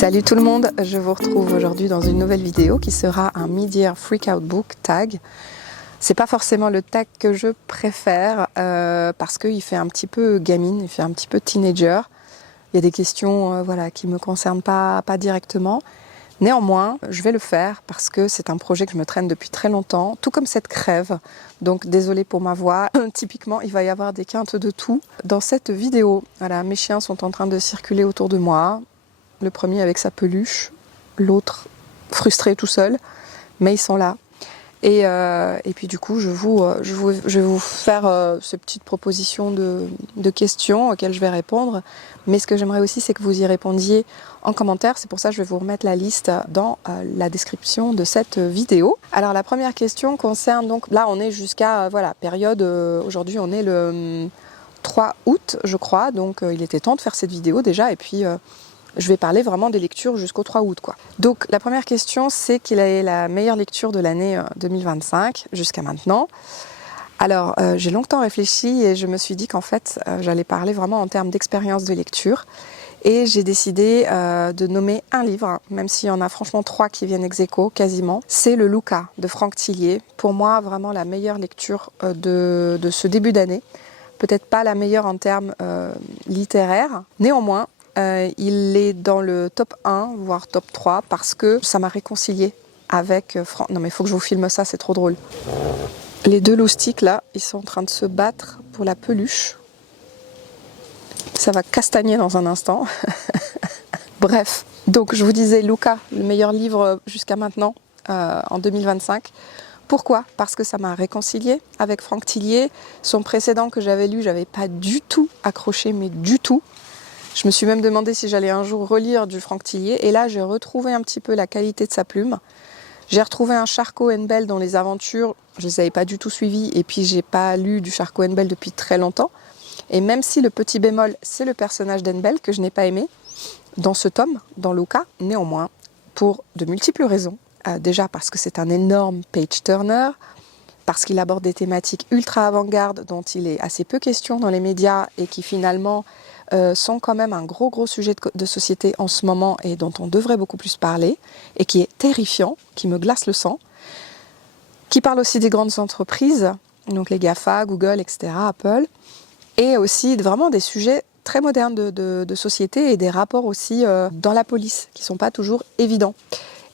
Salut tout le monde, je vous retrouve aujourd'hui dans une nouvelle vidéo qui sera un Mid-Year Freakout Book tag. C'est pas forcément le tag que je préfère parce qu'il fait un petit peu gamine, il fait un petit peu teenager. Il y a des questions qui me concernent pas directement. Néanmoins, je vais le faire parce que c'est un projet que je me traîne depuis très longtemps, tout comme cette crève. Donc désolée pour ma voix. Typiquement, il va y avoir des quintes de tout dans cette vidéo. Voilà, mes chiens sont en train de circuler autour de moi. Le premier avec sa peluche, l'autre frustré tout seul, mais ils sont là. Et puis du coup, je vais vous faire ces petites propositions de questions auxquelles je vais répondre. Mais ce que j'aimerais aussi, c'est que vous y répondiez en commentaire. C'est pour ça que je vais vous remettre la liste dans la description de cette vidéo. Alors la première question concerne donc, là on est jusqu'à, période, aujourd'hui on est le 3 août je crois, donc il était temps de faire cette vidéo déjà. Et puis je vais parler vraiment des lectures jusqu'au 3 août, quoi. Donc la première question, c'est quelle est la meilleure lecture de l'année 2025 jusqu'à maintenant. Alors j'ai longtemps réfléchi et je me suis dit qu'en fait j'allais parler vraiment en termes d'expérience de lecture. Et j'ai décidé de nommer un livre, même s'il y en a franchement 3 qui viennent ex aequo quasiment. C'est le Luca de Franck Thillier. Pour moi, vraiment la meilleure lecture de ce début d'année. Peut-être pas la meilleure en termes littéraires. Néanmoins, il est dans le top 1, voire top 3, parce que ça m'a réconcilié avec Franck. Non mais il faut que je vous filme ça, c'est trop drôle. Les deux loustiques là, ils sont en train de se battre pour la peluche. Ça va castagner dans un instant. Bref, donc je vous disais Luca, le meilleur livre jusqu'à maintenant en 2025. Pourquoi ? Parce que ça m'a réconcilié avec Franck Thillier. Son précédent que j'avais lu, j'avais pas du tout accroché, mais du tout. Je me suis même demandé si j'allais un jour relire du Franck Thillier. Et là, j'ai retrouvé un petit peu la qualité de sa plume. J'ai retrouvé un Charcot Bell dans les aventures. Je ne les avais pas du tout suivies. Et puis, j'ai pas lu du Charcot Bell depuis très longtemps. Et même si le petit bémol, c'est le personnage d'Enbel que je n'ai pas aimé dans ce tome, dans Luca, néanmoins, pour de multiples raisons. Déjà parce que c'est un énorme page-turner, parce qu'il aborde des thématiques ultra avant-garde dont il est assez peu question dans les médias et qui finalement sont quand même un gros sujet de société en ce moment et dont on devrait beaucoup plus parler et qui est terrifiant, qui me glace le sang, qui parle aussi des grandes entreprises, donc les GAFA, Google, etc., Apple, et aussi vraiment des sujets très modernes de société et des rapports aussi dans la police qui ne sont pas toujours évidents.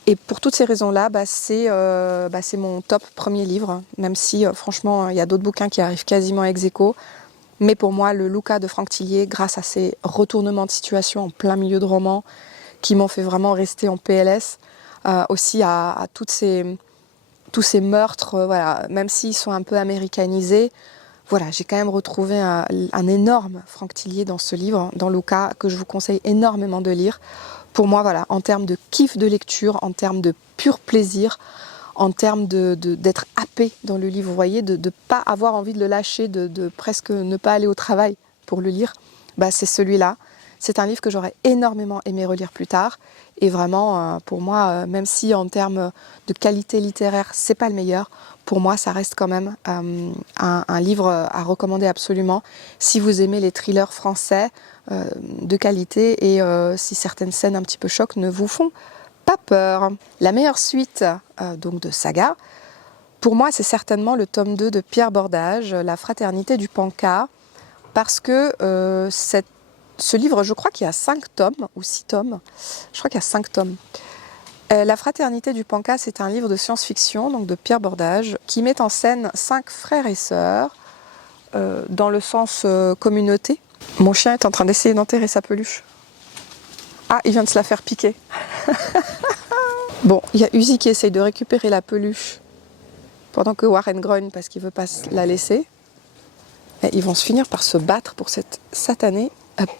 Et pour toutes ces raisons-là, c'est mon top premier livre, même si franchement il y a d'autres bouquins qui arrivent quasiment ex aequo. Mais pour moi, le Luca de Franck Thillier, grâce à ses retournements de situation en plein milieu de roman, qui m'ont fait vraiment rester en PLS, aussi à tous ces meurtres, même s'ils sont un peu américanisés, j'ai quand même retrouvé un énorme Franck Thillier dans ce livre, dans Luca, que je vous conseille énormément de lire. Pour moi, en termes de kiff de lecture, en termes de pur plaisir, en termes d'être happé dans le livre, vous voyez, de ne pas avoir envie de le lâcher, de presque ne pas aller au travail pour le lire, c'est celui-là. C'est un livre que j'aurais énormément aimé relire plus tard. Et vraiment, pour moi, même si en termes de qualité littéraire, c'est pas le meilleur, pour moi, ça reste quand même un livre à recommander absolument si vous aimez les thrillers français de qualité et si certaines scènes un petit peu chocs ne vous font pas peur. La meilleure suite donc de saga, pour moi, c'est certainement le tome 2 de Pierre Bordage, La Fraternité du Panca, parce que ce livre, je crois qu'il y a 5 tomes, ou 6 tomes, je crois qu'il y a 5 tomes. La Fraternité du Panca, c'est un livre de science-fiction, donc de Pierre Bordage, qui met en scène 5 frères et sœurs, dans le sens communauté. Mon chien est en train d'essayer d'enterrer sa peluche. Ah, il vient de se la faire piquer. Bon, il y a Uzi qui essaye de récupérer la peluche pendant que Warren grogne parce qu'il ne veut pas la laisser. Et ils vont se finir par se battre pour cette satanée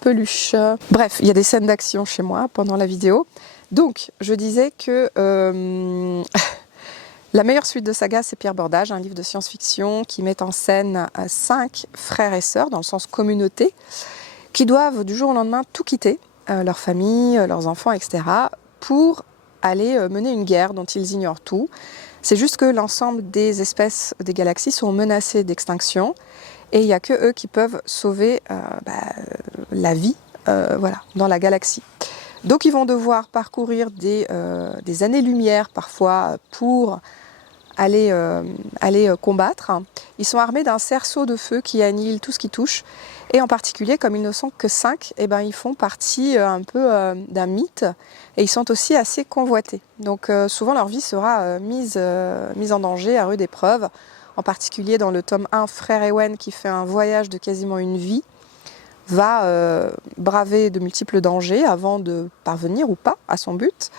peluche. Bref, il y a des scènes d'action chez moi pendant la vidéo. Donc, je disais que la meilleure suite de saga, c'est Pierre Bordage, un livre de science-fiction qui met en scène 5 frères et sœurs, dans le sens communauté, qui doivent du jour au lendemain tout quitter, leur famille, leurs enfants, etc., pour aller mener une guerre dont ils ignorent tout. C'est juste que l'ensemble des espèces des galaxies sont menacées d'extinction et il n'y a que eux qui peuvent sauver la vie dans la galaxie. Donc ils vont devoir parcourir des années-lumière parfois pour aller combattre. Ils sont armés d'un cerceau de feu qui annihile tout ce qui touche. Et en particulier, comme ils ne sont que 5, eh ben, ils font partie un peu d'un mythe. Et ils sont aussi assez convoités. Donc souvent leur vie sera mise en danger, à rude épreuve. En particulier dans le tome 1, Frère Ewen, qui fait un voyage de quasiment une vie, va braver de multiples dangers avant de parvenir ou pas à son but.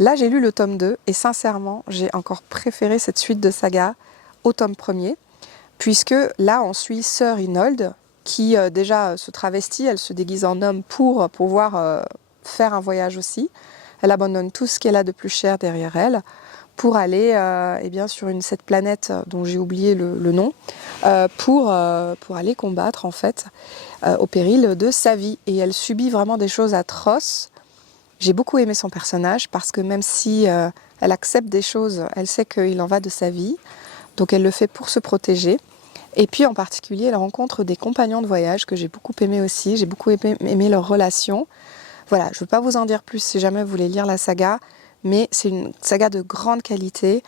Là, j'ai lu le tome 2 et sincèrement, j'ai encore préféré cette suite de saga au tome 1er, puisque là, on suit Sœur Inold, qui déjà se travestit, elle se déguise en homme pour pouvoir faire un voyage aussi. Elle abandonne tout ce qu'elle a de plus cher derrière elle pour aller eh bien, sur cette planète dont j'ai oublié le nom, pour aller combattre en fait au péril de sa vie. Et elle subit vraiment des choses atroces. J'ai beaucoup aimé son personnage parce que même si elle accepte des choses, elle sait qu'il en va de sa vie. Donc elle le fait pour se protéger. Et puis en particulier, elle rencontre des compagnons de voyage que j'ai beaucoup aimé aussi. J'ai beaucoup aimé leur relation. Voilà, je ne veux pas vous en dire plus si jamais vous voulez lire la saga, mais c'est une saga de grande qualité.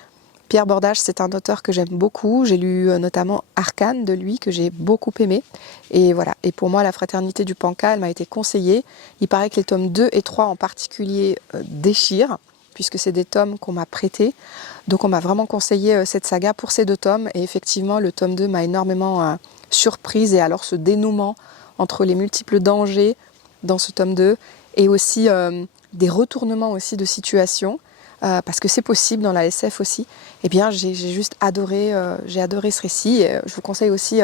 Pierre Bordage, c'est un auteur que j'aime beaucoup. J'ai lu notamment Arcane de lui, que j'ai beaucoup aimé. Et voilà. Et pour moi, La Fraternité du Panca, elle m'a été conseillée. Il paraît que les tomes 2 et 3 en particulier déchirent, puisque c'est des tomes qu'on m'a prêtés. Donc on m'a vraiment conseillé cette saga pour ces 2 tomes. Et effectivement, le tome 2 m'a énormément surprise. Et alors ce dénouement entre les multiples dangers dans ce tome 2 et aussi des retournements aussi de situation. Parce que c'est possible dans la SF aussi, eh bien j'ai juste adoré, j'ai adoré ce récit. Et je vous conseille aussi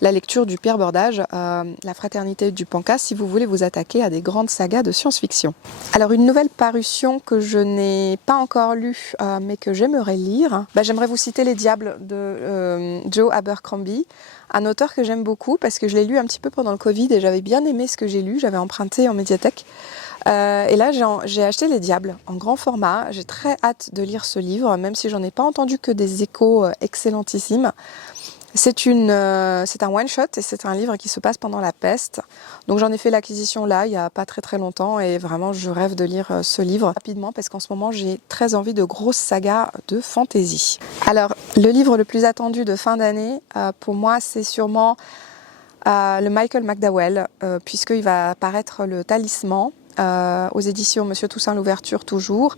la lecture du Pierre Bordage, La Fraternité du Panca, si vous voulez vous attaquer à des grandes sagas de science-fiction. Alors une nouvelle parution que je n'ai pas encore lue, mais que j'aimerais lire, j'aimerais vous citer Les Diables de Joe Abercrombie, un auteur que j'aime beaucoup parce que je l'ai lu un petit peu pendant le Covid et j'avais bien aimé ce que j'ai lu, j'avais emprunté en médiathèque. Et là, j'ai acheté Les Diables en grand format. J'ai très hâte de lire ce livre, même si j'en ai pas entendu que des échos excellentissimes. C'est un one-shot et c'est un livre qui se passe pendant la peste. Donc j'en ai fait l'acquisition là, il n'y a pas très très longtemps. Et vraiment, je rêve de lire ce livre rapidement parce qu'en ce moment, j'ai très envie de grosses sagas de fantasy. Alors, le livre le plus attendu de fin d'année, pour moi, c'est sûrement le Michael McDowell, puisqu'il va apparaître le Talisman. Aux éditions Monsieur Toussaint Louverture toujours.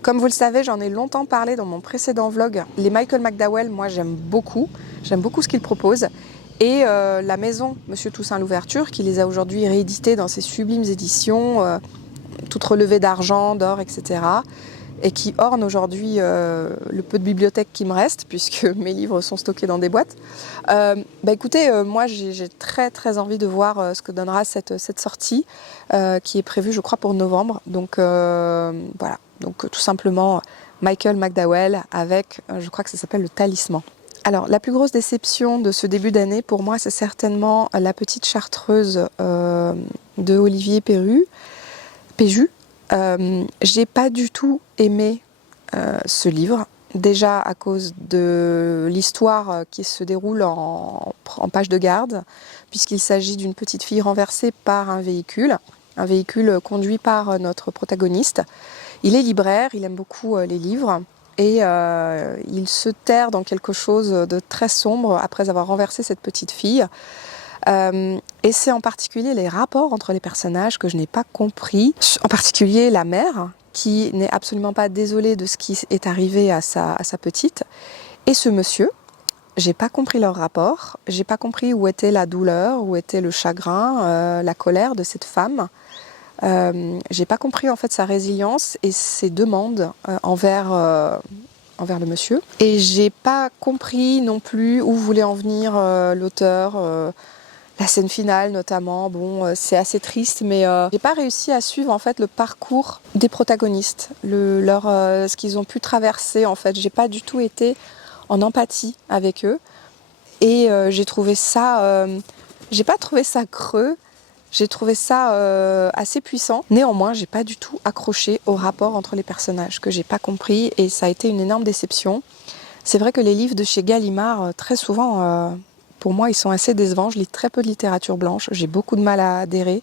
Comme vous le savez, j'en ai longtemps parlé dans mon précédent vlog. Les Michael McDowell, moi j'aime beaucoup ce qu'ils proposent. Et la maison Monsieur Toussaint Louverture, qui les a aujourd'hui réédités dans ses sublimes éditions, toutes relevées d'argent, d'or, etc. Et qui ornent aujourd'hui le peu de bibliothèque qui me reste, puisque mes livres sont stockés dans des boîtes. Écoutez, moi j'ai très très envie de voir ce que donnera cette sortie, qui est prévue je crois pour novembre. Donc voilà, donc tout simplement Michael McDowell avec, je crois que ça s'appelle le Talisman. Alors la plus grosse déception de ce début d'année pour moi, c'est certainement La Petite Chartreuse de Olivier Péju. J'ai pas du tout aimé ce livre, déjà à cause de l'histoire qui se déroule en page de garde, puisqu'il s'agit d'une petite fille renversée par un véhicule conduit par notre protagoniste. Il est libraire, il aime beaucoup les livres, et il se terre dans quelque chose de très sombre après avoir renversé cette petite fille. Et c'est en particulier les rapports entre les personnages que je n'ai pas compris, en particulier la mère qui n'est absolument pas désolée de ce qui est arrivé à sa petite, et ce monsieur. J'ai pas compris leur rapport, j'ai pas compris où était la douleur, où était le chagrin, la colère de cette femme. J'ai pas compris en fait sa résilience et ses demandes envers le monsieur. Et j'ai pas compris non plus où voulait en venir l'auteur. La scène finale notamment, bon, c'est assez triste, mais j'ai pas réussi à suivre en fait le parcours des protagonistes, ce qu'ils ont pu traverser en fait. J'ai pas du tout été en empathie avec eux, et j'ai trouvé ça, j'ai pas trouvé ça creux, j'ai trouvé ça assez puissant. Néanmoins, j'ai pas du tout accroché au rapport entre les personnages que j'ai pas compris, et ça a été une énorme déception. C'est vrai que les livres de chez Gallimard, très souvent. Pour moi, ils sont assez décevants. Je lis très peu de littérature blanche. J'ai beaucoup de mal à adhérer.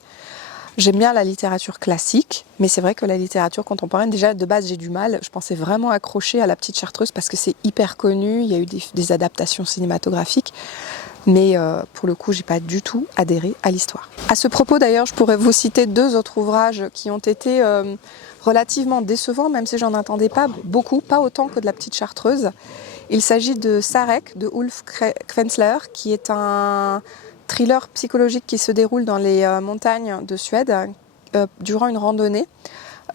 J'aime bien la littérature classique, mais c'est vrai que la littérature contemporaine, déjà de base j'ai du mal. Je pensais vraiment accrocher à La Petite Chartreuse parce que c'est hyper connu, il y a eu des adaptations cinématographiques. Mais pour le coup, j'ai pas du tout adhéré à l'histoire. À ce propos d'ailleurs, je pourrais vous citer 2 autres ouvrages qui ont été relativement décevants, même si j'en attendais pas beaucoup, pas autant que de La Petite Chartreuse. Il s'agit de Sarek, de Ulf Kvensler, qui est un thriller psychologique qui se déroule dans les montagnes de Suède durant une randonnée.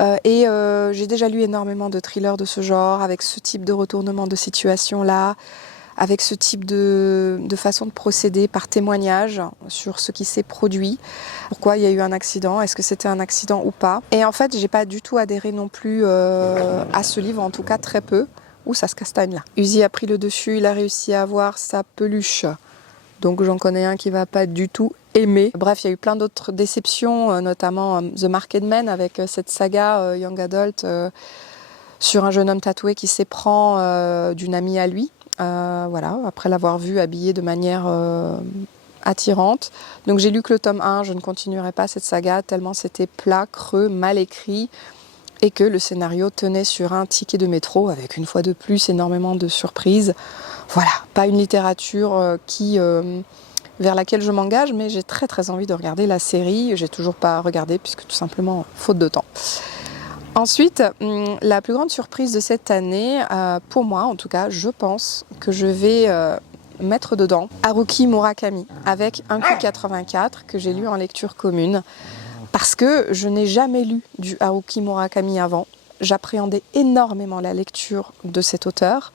J'ai déjà lu énormément de thrillers de ce genre, avec ce type de retournement de situation-là, avec ce type de façon de procéder par témoignage sur ce qui s'est produit, pourquoi il y a eu un accident, est-ce que c'était un accident ou pas. Et en fait, j'ai pas du tout adhéré non plus à ce livre, en tout cas très peu. Ouh, ça se castagne là. Uzi a pris le dessus, il a réussi à avoir sa peluche. Donc j'en connais un qui va pas du tout aimer. Bref, il y a eu plein d'autres déceptions, notamment The Marked Man avec cette saga Young Adult sur un jeune homme tatoué qui s'éprend d'une amie à lui. Voilà, après l'avoir vu habillé de manière attirante. Donc j'ai lu que le tome 1, je ne continuerai pas cette saga tellement c'était plat, creux, mal écrit et que le scénario tenait sur un ticket de métro avec une fois de plus énormément de surprises. Voilà, pas une littérature vers laquelle je m'engage, mais j'ai très très envie de regarder la série. J'ai toujours pas regardé puisque tout simplement faute de temps. Ensuite, la plus grande surprise de cette année, pour moi en tout cas, je pense que je vais mettre dedans Haruki Murakami avec 1Q84 que j'ai lu en lecture commune parce que je n'ai jamais lu du Haruki Murakami avant. J'appréhendais énormément la lecture de cet auteur.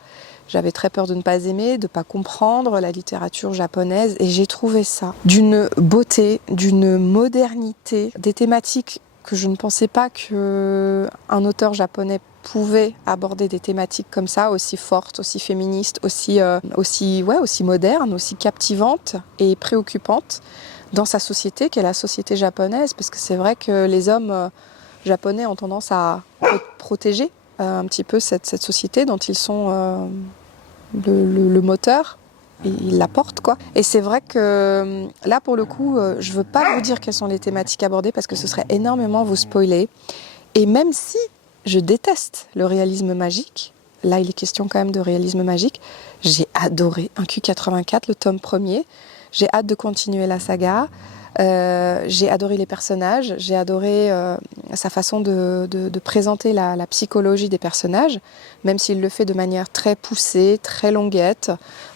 J'avais très peur de ne pas aimer, de ne pas comprendre la littérature japonaise et j'ai trouvé ça d'une beauté, d'une modernité, des thématiques que je ne pensais pas qu'un auteur japonais pouvait aborder des thématiques comme ça, aussi fortes, aussi féministes, aussi modernes, aussi captivantes et préoccupantes dans sa société, qu'est la société japonaise, parce que c'est vrai que les hommes japonais ont tendance à protéger un petit peu cette société dont ils sont le moteur. Il la porte quoi. Et c'est vrai que là pour le coup, je veux pas vous dire quelles sont les thématiques abordées parce que ce serait énormément vous spoiler. Et même si je déteste le réalisme magique, là il est question quand même de réalisme magique, j'ai adoré 1Q84, le tome 1er. J'ai hâte de continuer la saga. J'ai adoré les personnages, j'ai adoré sa façon de présenter la psychologie des personnages, même s'il le fait de manière très poussée, très longuette.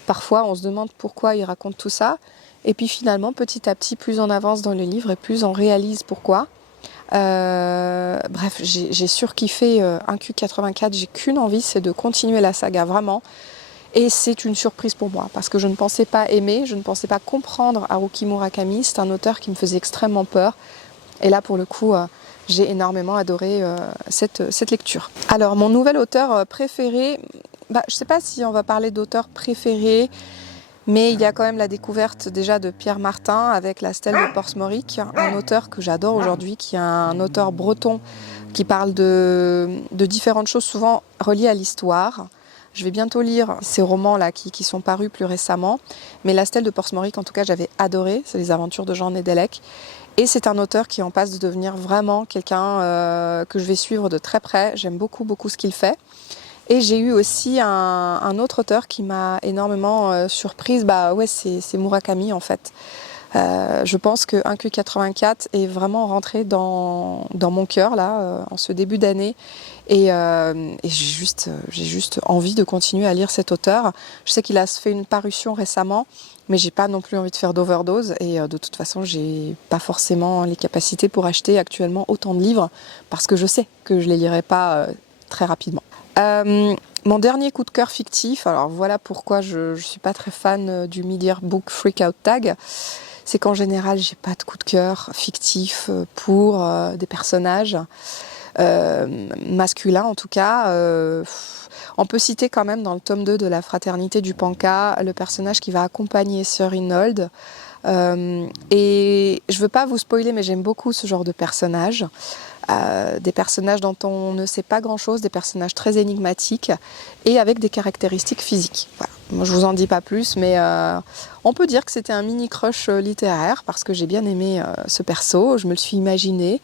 Parfois, on se demande pourquoi il raconte tout ça. Et puis finalement, petit à petit, plus on avance dans le livre et plus on réalise pourquoi. Bref, j'ai surkiffé 1Q84, j'ai qu'une envie, c'est de continuer la saga vraiment. Et c'est une surprise pour moi, parce que je ne pensais pas aimer, je ne pensais pas comprendre Haruki Murakami. C'est un auteur qui me faisait extrêmement peur. Et là, pour le coup, j'ai énormément adoré cette lecture. Alors, mon nouvel auteur préféré, je ne sais pas si on va parler d'auteur préféré, mais il y a quand même la découverte déjà de Pierre Martin avec La Stèle de Portsmouth, un auteur que j'adore aujourd'hui, qui est un auteur breton qui parle de différentes choses souvent reliées à l'histoire. Je vais bientôt lire ces romans-là qui sont parus plus récemment. Mais La Stèle de Portsmouth, en tout cas, j'avais adoré. C'est les aventures de Jean Nedelec. Et c'est un auteur qui est en passe de devenir vraiment quelqu'un que je vais suivre de très près. J'aime beaucoup, beaucoup ce qu'il fait. Et j'ai eu aussi un autre auteur qui m'a énormément surprise. C'est Murakami, en fait. Je pense que 1Q84 est vraiment rentré dans mon cœur, là, en ce début d'année. Et j'ai juste envie de continuer à lire cet auteur. Je sais qu'il a fait une parution récemment, mais j'ai pas non plus envie de faire d'overdose. Et de toute façon, j'ai pas forcément les capacités pour acheter actuellement autant de livres, parce que je sais que je les lirai pas très rapidement. Mon dernier coup de cœur fictif, alors voilà pourquoi je suis pas très fan du Media Book Freakout Tag. C'est qu'en général, j'ai pas de coup de cœur fictif pour des personnages masculins en tout cas. On peut citer quand même dans le tome 2 de La Fraternité du Panka le personnage qui va accompagner Sir Inold. Et je veux pas vous spoiler, mais j'aime beaucoup ce genre de personnage. des personnages dont on ne sait pas grand-chose, des personnages très énigmatiques et avec des caractéristiques physiques. Voilà. Moi, je vous en dis pas plus, mais on peut dire que c'était un mini crush littéraire parce que j'ai bien aimé ce perso, je me le suis imaginé.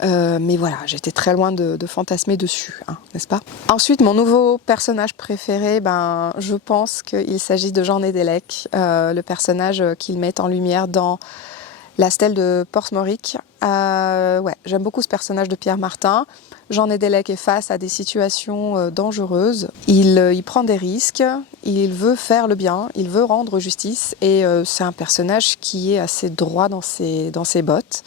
Mais voilà, j'étais très loin de fantasmer dessus, hein, n'est-ce pas? Ensuite, mon nouveau personnage préféré, je pense qu'il s'agit de Jean Nedelec, le personnage qu'il met en lumière dans La Stèle de Portsmouth. Ouais, j'aime beaucoup ce personnage de Pierre Martin. Jean Nedelec est face à des situations dangereuses. Il prend des risques, il veut faire le bien, il veut rendre justice, et c'est un personnage qui est assez droit dans ses bottes.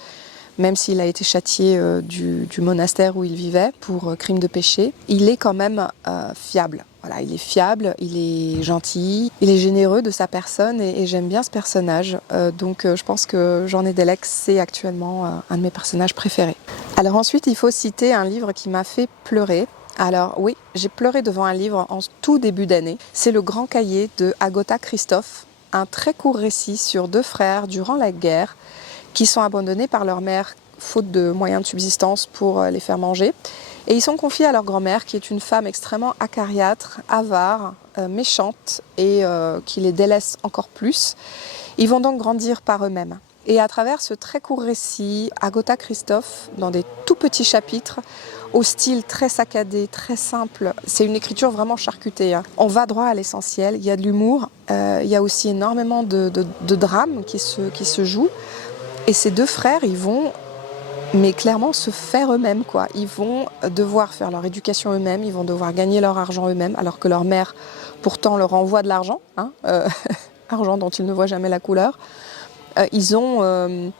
Même s'il a été châtié du monastère où il vivait pour crime de péché, il est quand même fiable. Voilà, il est fiable, il est gentil, il est généreux de sa personne et j'aime bien ce personnage. Donc je pense que Jean Nedelec, c'est actuellement un de mes personnages préférés. Alors ensuite, il faut citer un livre qui m'a fait pleurer. Alors oui, j'ai pleuré devant un livre en tout début d'année. C'est Le Grand Cahier de Agatha Christophe, un très court récit sur 2 frères durant la guerre qui sont abandonnés par leur mère faute de moyens de subsistance pour les faire manger. Et ils sont confiés à leur grand-mère qui est une femme extrêmement acariâtre, avare, méchante et qui les délaisse encore plus. Ils vont donc grandir par eux-mêmes. Et à travers ce très court récit, Agatha Christophe, dans des tout petits chapitres, au style très saccadé, très simple, c'est une écriture vraiment charcutée, hein. On va droit à l'essentiel, il y a de l'humour, il y a aussi énormément de drame qui se joue. Et ces 2 frères, ils vont, mais clairement, se faire eux-mêmes, quoi. Ils vont devoir faire leur éducation eux-mêmes, ils vont devoir gagner leur argent eux-mêmes, alors que leur mère, pourtant, leur envoie de l'argent, hein, argent dont ils ne voient jamais la couleur. Ils ont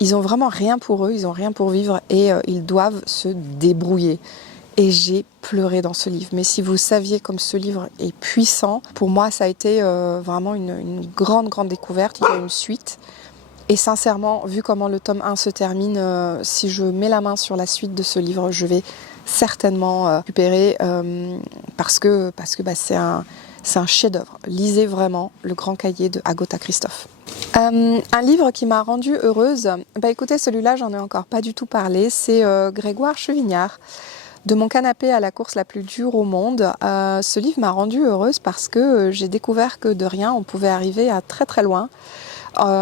vraiment rien pour eux, ils ont rien pour vivre et ils doivent se débrouiller. Et j'ai pleuré dans ce livre. Mais si vous saviez comme ce livre est puissant, pour moi, ça a été vraiment une grande, grande découverte. Il y a une suite. Et sincèrement, vu comment le tome 1 se termine, si je mets la main sur la suite de ce livre, je vais certainement récupérer parce que c'est un chef-d'œuvre. Lisez vraiment Le Grand Cahier de Agatha Christophe. Un livre qui m'a rendue heureuse, écoutez, celui-là, j'en ai encore pas du tout parlé, c'est Grégoire Chevignard. De mon canapé à la course la plus dure au monde. Ce livre m'a rendue heureuse parce que j'ai découvert que de rien, on pouvait arriver à très très loin.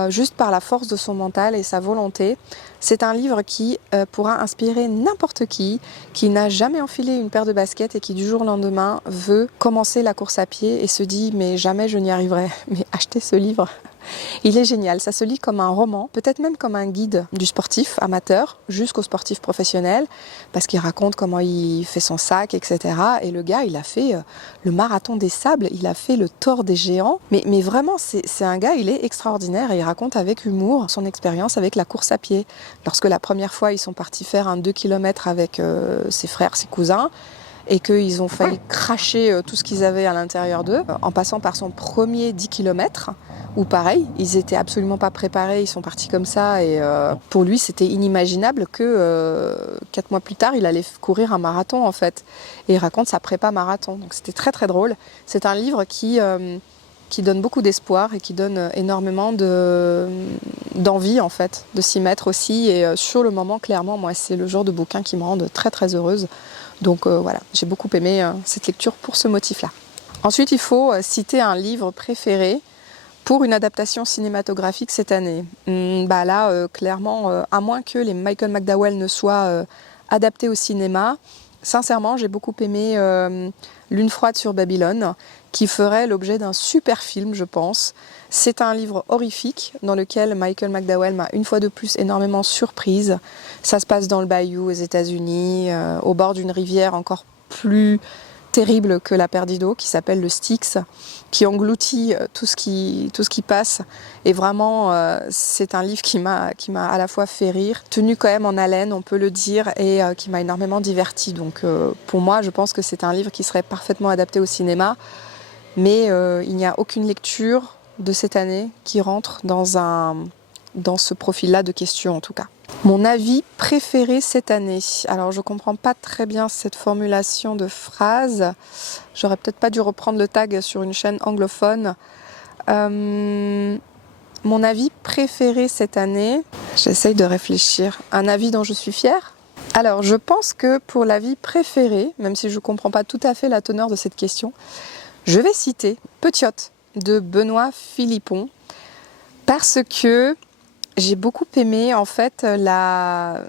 Juste par la force de son mental et sa volonté. C'est un livre qui pourra inspirer n'importe qui n'a jamais enfilé une paire de baskets et qui du jour au lendemain veut commencer la course à pied et se dit mais jamais je n'y arriverai. Mais achetez ce livre. Il est génial, ça se lit comme un roman, peut-être même comme un guide du sportif amateur jusqu'au sportif professionnel, parce qu'il raconte comment il fait son sac, etc. Et le gars, il a fait le marathon des sables, il a fait le Tour des géants, mais vraiment, c'est un gars, il est extraordinaire et il raconte avec humour son expérience avec la course à pied. Lorsque la première fois, ils sont partis faire un 2 km avec ses frères, ses cousins, et qu'ils ont failli cracher tout ce qu'ils avaient à l'intérieur d'eux, en passant par son premier 10 km, où pareil, ils étaient absolument pas préparés, ils sont partis comme ça, et pour lui c'était inimaginable que 4 mois plus tard il allait courir un marathon en fait, et il raconte sa prépa marathon, donc c'était très très drôle. C'est un livre qui donne beaucoup d'espoir et qui donne énormément d'envie en fait, de s'y mettre aussi, et sur le moment clairement, moi c'est le genre de bouquin qui me rend très très heureuse. Donc voilà, j'ai beaucoup aimé cette lecture pour ce motif-là. Ensuite, il faut citer un livre préféré pour une adaptation cinématographique cette année. Clairement, à moins que les Michael McDowell ne soient adaptés au cinéma, sincèrement, j'ai beaucoup aimé Lune froide sur Babylone, qui ferait l'objet d'un super film, je pense. C'est un livre horrifique dans lequel Michael McDowell m'a une fois de plus énormément surprise. Ça se passe dans le Bayou aux États-Unis, au bord d'une rivière encore plus terrible que la Perdido, qui s'appelle le Styx, qui engloutit tout ce qui passe. Et vraiment, c'est un livre qui m'a à la fois fait rire, tenu quand même en haleine, on peut le dire, et qui m'a énormément divertie. Donc pour moi, je pense que c'est un livre qui serait parfaitement adapté au cinéma, mais il n'y a aucune lecture de cette année qui rentre dans ce profil-là de questions en tout cas. Mon avis préféré cette année. Alors je comprends pas très bien cette formulation de phrase. J'aurais peut-être pas dû reprendre le tag sur une chaîne anglophone. Mon avis préféré cette année, j'essaye de réfléchir. Un avis dont je suis fière ? Alors, je pense que pour la vie préférée, même si je ne comprends pas tout à fait la teneur de cette question, je vais citer Petiote de Benoît Philippon parce que j'ai beaucoup aimé en fait la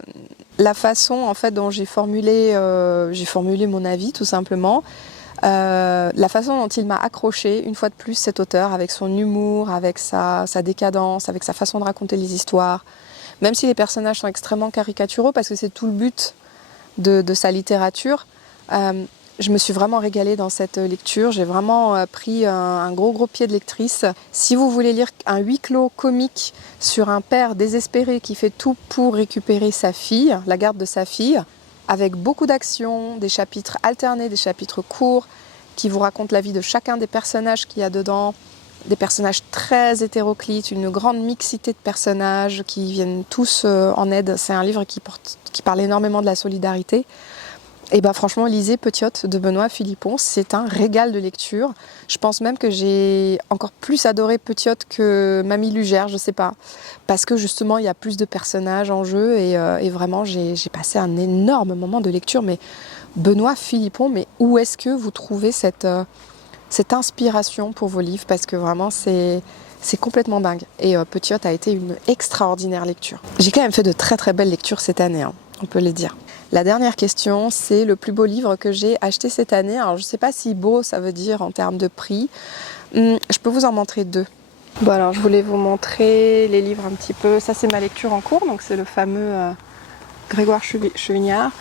façon en fait dont j'ai formulé mon avis tout simplement. La façon dont il m'a accroché, une fois de plus, cet auteur, avec son humour, avec sa décadence, avec sa façon de raconter les histoires, même si les personnages sont extrêmement caricaturaux, parce que c'est tout le but de sa littérature. Je me suis vraiment régalée dans cette lecture, j'ai vraiment pris un gros pied de lectrice. Si vous voulez lire un huis clos comique sur un père désespéré qui fait tout pour récupérer sa fille, la garde de sa fille, avec beaucoup d'action, des chapitres alternés, des chapitres courts, qui vous racontent la vie de chacun des personnages qu'il y a dedans, des personnages très hétéroclites, une grande mixité de personnages qui viennent tous en aide. C'est un livre qui parle énormément de la solidarité. Et ben franchement, lisez Petiote de Benoît Philippon, c'est un régal de lecture. Je pense même que j'ai encore plus adoré Petiote que Mamie Lugère, je sais pas. Parce que justement, il y a plus de personnages en jeu et vraiment, j'ai passé un énorme moment de lecture. Mais Benoît Philippon, mais où est-ce que vous trouvez cette inspiration pour vos livres? Parce que vraiment, c'est complètement dingue. Et Petiote a été une extraordinaire lecture. J'ai quand même fait de très très belles lectures cette année, hein, on peut les dire. La dernière question, c'est le plus beau livre que j'ai acheté cette année. Alors je ne sais pas si beau ça veut dire en termes de prix. Je peux vous en montrer deux. Bon alors je voulais vous montrer les livres un petit peu. Ça c'est ma lecture en cours, donc c'est le fameux Grégoire Chevignard.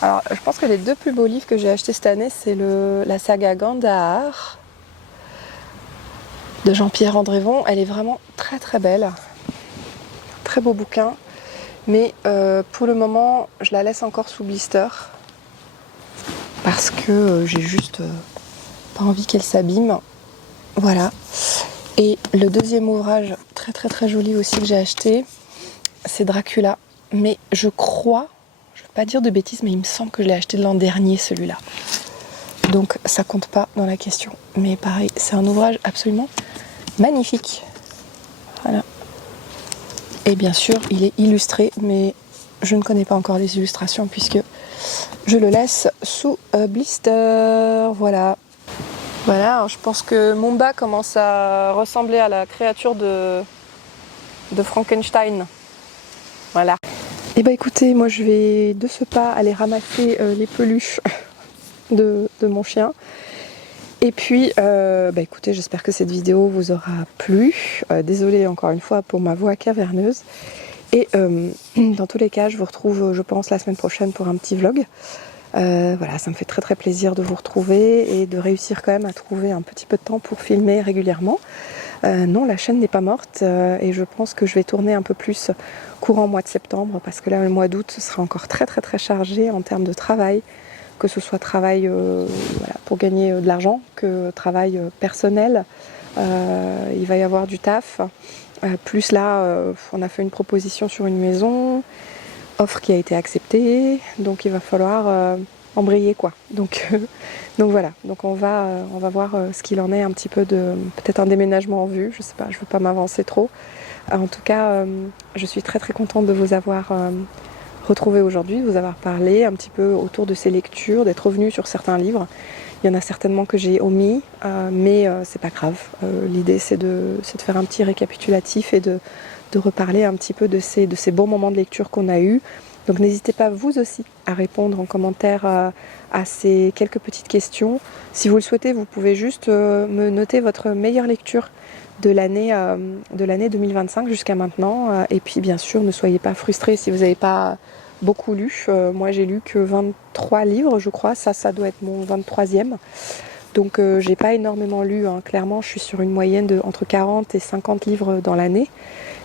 Alors je pense que les deux plus beaux livres que j'ai achetés cette année, c'est la saga Gandahar de Jean-Pierre Andrévon. Elle est vraiment très très belle. Très beau bouquin. Mais pour le moment, je la laisse encore sous blister parce que j'ai juste pas envie qu'elle s'abîme. Voilà. Et le deuxième ouvrage, très très très joli aussi que j'ai acheté, c'est Dracula. Mais je crois, je ne veux pas dire de bêtises, mais il me semble que je l'ai acheté l'an dernier celui-là. Donc ça compte pas dans la question. Mais pareil, c'est un ouvrage absolument magnifique. Voilà. Et bien sûr, il est illustré, mais je ne connais pas encore les illustrations puisque je le laisse sous blister. Voilà. Voilà, alors je pense que mon bas commence à ressembler à la créature de Frankenstein. Voilà. Et bah écoutez, moi je vais de ce pas aller ramasser les peluches de mon chien. Et puis, écoutez, j'espère que cette vidéo vous aura plu. Désolée encore une fois pour ma voix caverneuse. Et dans tous les cas, je vous retrouve, je pense, la semaine prochaine pour un petit vlog. Voilà, ça me fait très très plaisir de vous retrouver et de réussir quand même à trouver un petit peu de temps pour filmer régulièrement. Non, la chaîne n'est pas morte et je pense que je vais tourner un peu plus courant mois de septembre parce que là, le mois d'août, ce sera encore très très très chargé en termes de travail. Que ce soit travail voilà, pour gagner de l'argent, que travail personnel, il va y avoir du taf. Plus là, on a fait une proposition sur une maison, offre qui a été acceptée, donc il va falloir embrayer quoi. Donc voilà, donc on va voir ce qu'il en est un petit peu de peut-être un déménagement en vue, je sais pas, je veux pas m'avancer trop. En tout cas, je suis très très contente de vous avoir retrouver aujourd'hui, de vous avoir parlé un petit peu autour de ces lectures, d'être revenue sur certains livres. Il y en a certainement que j'ai omis, mais c'est pas grave. L'idée c'est de faire un petit récapitulatif et de reparler un petit peu de ces bons moments de lecture qu'on a eus. Donc n'hésitez pas vous aussi à répondre en commentaire à ces quelques petites questions. Si vous le souhaitez, vous pouvez juste me noter votre meilleure lecture de l'année 2025 jusqu'à maintenant. Et puis bien sûr, ne soyez pas frustrés si vous n'avez pas beaucoup lu. Moi j'ai lu que 23 livres je crois, ça doit être mon 23e. Donc j'ai pas énormément lu, hein. Clairement je suis sur une moyenne de entre 40 et 50 livres dans l'année,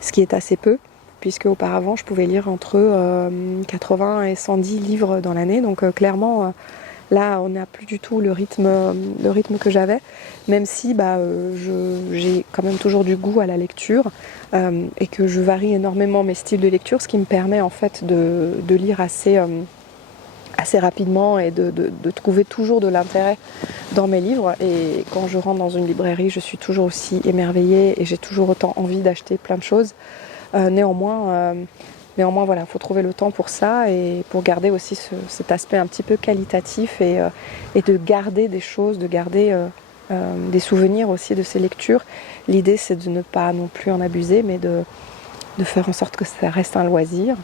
ce qui est assez peu, puisque auparavant je pouvais lire entre 80 et 110 livres dans l'année. Donc clairement là on n'a plus du tout le rythme que j'avais, même si j'ai quand même toujours du goût à la lecture et que je varie énormément mes styles de lecture, ce qui me permet en fait de lire assez rapidement et de trouver toujours de l'intérêt dans mes livres. Et quand je rentre dans une librairie, je suis toujours aussi émerveillée et j'ai toujours autant envie d'acheter plein de choses. Néanmoins, Néanmoins, voilà, il faut trouver le temps pour ça et pour garder aussi cet aspect un petit peu qualitatif et de garder des choses, de garder des souvenirs aussi de ces lectures. L'idée, c'est de ne pas non plus en abuser, mais de faire en sorte que ça reste un loisir.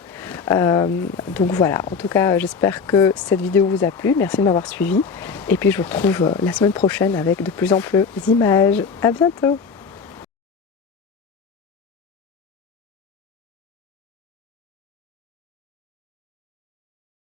Donc voilà, en tout cas, j'espère que cette vidéo vous a plu. Merci de m'avoir suivi. Et puis, je vous retrouve la semaine prochaine avec de plus en plus d'images. À bientôt!